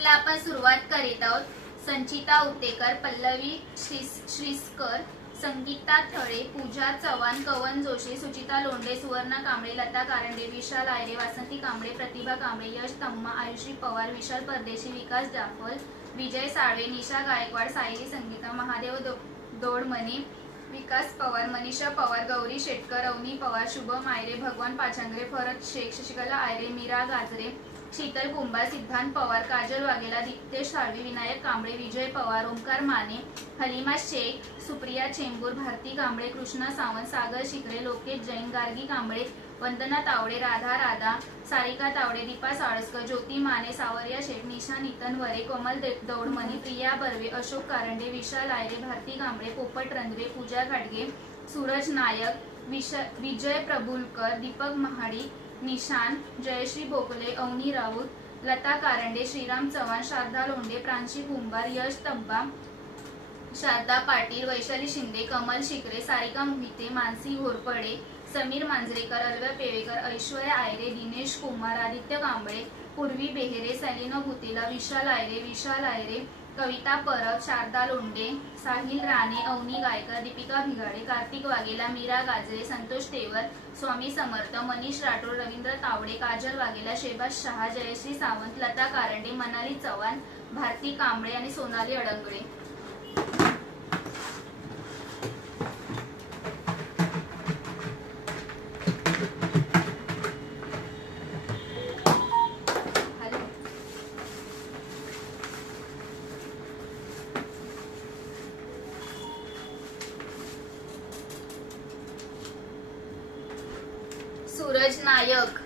आपला आपण सुरुवात करीत आहोत। संचिता उतेकर, पल्लवी श्रीस्कर, संगीता थळे, पूजा चव्हाण, कवन जोशी, सुचिता लोंढे, सुवर्णा कांबळे, लता कारंडे, विशाल आयरे, वासंती कांबळे, प्रतिभा कांबळे, यश तम्मा, आयुषी पवार, विशाल परदेशी, विकास जाफल, विजय साळवे, निशा गायकवाड, सायली संगीता, महादेव दोडमने, विकास पवार, मनीषा पवार, गौरी शेटकर, अवनी पवार, शुभम आयरे, भगवान पाचांगरे, फरत शेख, शशिकला आयरे, मीरा गाजरे, शीतल कुंभार, सिद्धांत पवार, काजल वाघेला, दिप्तेश साळवी, विनायक कांबळे, विजय पवार, ओंकार माने, हलिमा शेख, सुप्रिया चेंबूर, भारती कांबळे, कृष्णा सावंत, सागर शिकरे, लोकेश जैन, गार्गी कांबळे, वंदना तावडे, राधा राधा, सारिका तावडे, दीपा साळसकर, ज्योती माने, सावर्या शेठ, निशा नितनवरे, कोमल दौडमणी, प्रिया बर्वे, अशोक कारंडे, विशाल आयरे, भारती कांबळे, पोपट रंधरे, पूजा घाटगे, सूरज नायक, विजय प्रभुलकर, दीपक महाडी, निशान, जयश्री बोकले, अवनी राऊत, लता कारंडे, श्रीराम चव्हाण, शारदा लोंढे, प्रांशी कुंभार, यश तब्बा, शारदा पाटील, वैशाली शिंदे, कमल शिकरे, सारिका मोहिते, मानसी घोरपडे, समीर मांजरेकर, अलव्या पेवेकर, ऐश्वर्या आयरे, दिनेश कुमार, आदित्य कांबळे, पूर्वी बेहेरे, सलीना भुतेला, विशाल आयरे, कविता परब, शारदा लोंढे, साहिल राणे, अवनी गायकर, दीपिका भिगाडे, कार्तिक वाघेला, मीरा गाजरे, संतोष तेवर, स्वामी समर्थ, मनीष राठोड, रवींद्र तावडे, काजल वाघेला, शेबाज शहा, जयश्री सावंत, लता कारंडे, मनाली चव्हाण, भारती कांबळे आणि सोनाली अडंगळे। सूरज नायक,